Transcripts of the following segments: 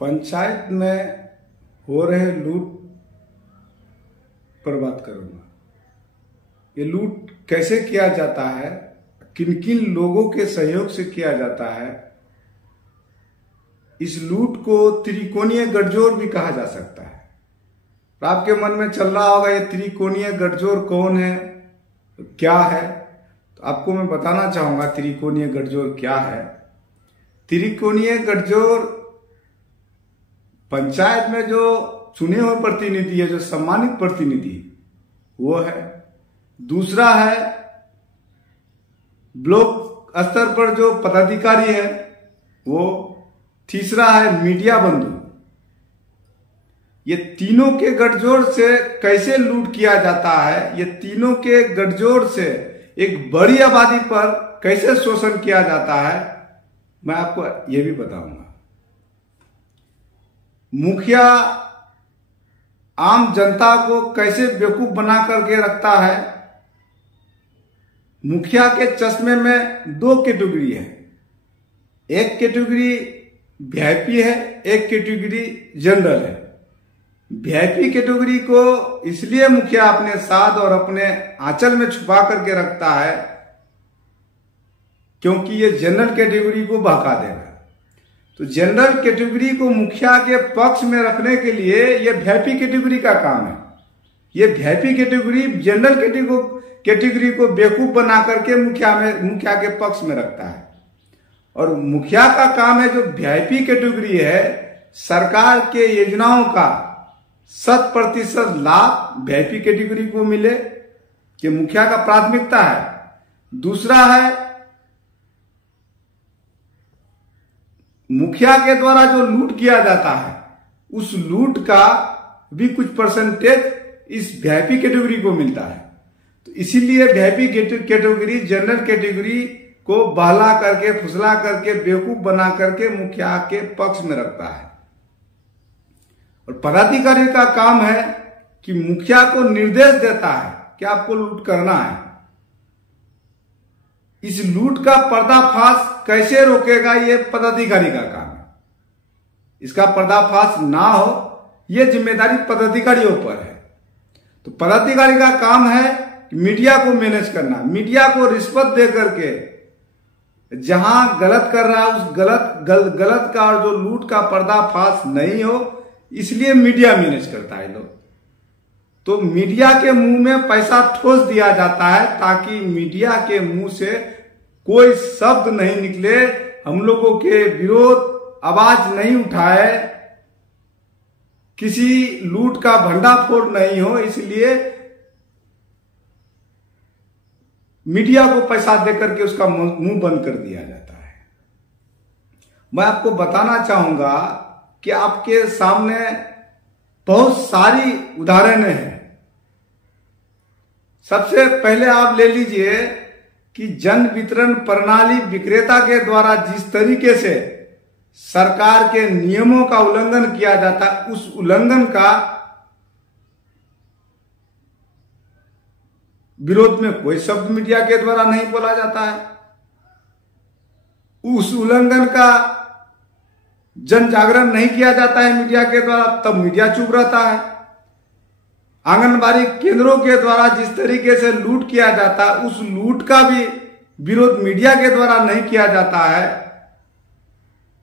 पंचायत में हो रहे लूट पर बात करूंगा। ये लूट कैसे किया जाता है, किन किन लोगों के सहयोग से किया जाता है। इस लूट को त्रिकोणीय गठजोड़ भी कहा जा सकता है। तो आपके मन में चल रहा होगा ये त्रिकोणीय गठजोड़ कौन है, क्या है। तो आपको मैं बताना चाहूंगा त्रिकोणीय गठजोड़ क्या है। त्रिकोणीय गठजोड़ पंचायत में जो चुने हुए प्रतिनिधि है, जो सम्मानित प्रतिनिधि वो है। दूसरा है ब्लॉक स्तर पर जो पदाधिकारी है वो। तीसरा है मीडिया बंधु। ये तीनों के गठजोड़ से कैसे लूट किया जाता है, ये तीनों के गठजोड़ से एक बड़ी आबादी पर कैसे शोषण किया जाता है, मैं आपको ये भी बताऊंगा। मुखिया आम जनता को कैसे बेवकूफ बना करके रखता है। मुखिया के चश्मे में दो कैटेगरी है, एक कैटेगरी वीआईपी है, एक कैटेगरी जनरल है। वीआईपी कैटेगरी को इसलिए मुखिया अपने साथ और अपने आंचल में छुपा करके रखता है क्योंकि ये जनरल कैटेगरी को बहका देगा। तो जनरल कैटेगरी को मुखिया के पक्ष में रखने के लिए ये वीआईपी कैटेगरी का काम है। ये वीआईपी कैटेगरी जनरल कैटेगरी को बेवकूफ बना करके मुखिया के पक्ष में रखता है। और मुखिया का काम है, जो वीआईपी कैटेगरी है, सरकार के योजनाओं का 100% लाभ वीआईपी कैटेगरी को मिले, कि मुखिया का प्राथमिकता है। दूसरा है मुखिया के द्वारा जो लूट किया जाता है उस लूट का भी कुछ परसेंटेज इस वीआईपी कैटेगरी को मिलता है। तो इसीलिए वीआईपी कैटेगरी जनरल कैटेगरी को बहला करके, फुसला करके, बेवकूफ बना करके मुखिया के पक्ष में रखता है। और पदाधिकारी का काम है कि मुखिया को निर्देश देता है कि आपको लूट करना है। इस लूट का पर्दाफाश कैसे रोकेगा, ये पदाधिकारी का काम है। इसका पर्दाफाश ना हो, ये जिम्मेदारी पदाधिकारियों पर है। तो पदाधिकारी का काम है कि मीडिया को मैनेज करना, मीडिया को रिश्वत दे करके जहां गलत कर रहा है उस गलत का और जो लूट का पर्दाफाश नहीं हो, इसलिए मीडिया मैनेज करता है लोग। तो मीडिया के मुंह में पैसा ठोस दिया जाता है ताकि मीडिया के मुंह से कोई शब्द नहीं निकले, हम लोगों के विरोध आवाज नहीं उठाए, किसी लूट का भंडाफोड़ नहीं हो। इसलिए मीडिया को पैसा देकर के उसका मुंह बंद कर दिया जाता है। मैं आपको बताना चाहूंगा कि आपके सामने बहुत सारी उदाहरणें हैं। सबसे पहले आप ले लीजिए कि जन वितरण प्रणाली विक्रेता के द्वारा जिस तरीके से सरकार के नियमों का उल्लंघन किया जाता है, उस उल्लंघन का विरोध में कोई शब्द मीडिया के द्वारा नहीं बोला जाता है। उस उल्लंघन का जन जागरण नहीं किया जाता है मीडिया के द्वारा, तब मीडिया चुप रहता है। आंगनबाड़ी केंद्रों के द्वारा जिस तरीके से लूट किया जाता है, उस लूट का भी विरोध मीडिया के द्वारा नहीं किया जाता है।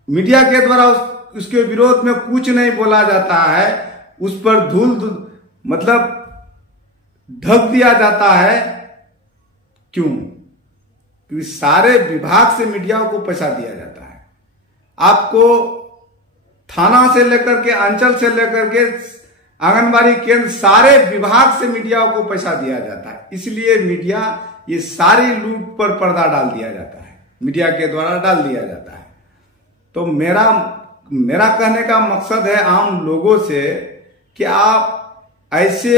मीडिया के द्वारा उसके विरोध में कुछ नहीं बोला जाता है, उस पर मतलब ढक दिया जाता है। क्यों? क्योंकि सारे विभाग से मीडिया को पैसा दिया जाता है। आपको थाना से लेकर के, अंचल से लेकर के आंगनबाड़ी केंद्र, सारे विभाग से मीडिया को पैसा दिया जाता है। इसलिए मीडिया ये सारी लूट पर पर्दा डाल दिया जाता है, मीडिया के द्वारा डाल दिया जाता है। तो मेरा कहने का मकसद है आम लोगों से कि आप ऐसे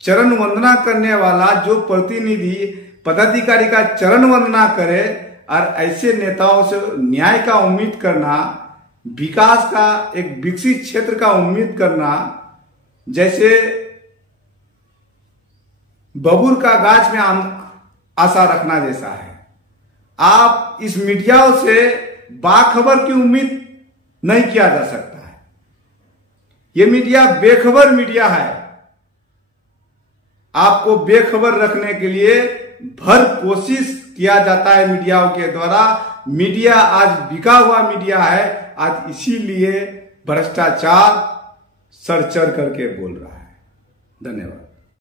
चरण वंदना करने वाला जो प्रतिनिधि पदाधिकारी का चरण वंदना करे और ऐसे नेताओं से न्याय का उम्मीद करना, विकास का, एक विकसित क्षेत्र का उम्मीद करना, जैसे बबूर का गाछ में आशा रखना जैसा है। आप इस मीडिया से बाखबर की उम्मीद नहीं किया जा सकता है। ये मीडिया बेखबर मीडिया है। आपको बेखबर रखने के लिए भर कोशिश किया जाता है मीडियाओं के द्वारा। मीडिया आज बिका हुआ मीडिया है, आज इसीलिए भ्रष्टाचार सर चढ़ करके बोल रहा है। धन्यवाद।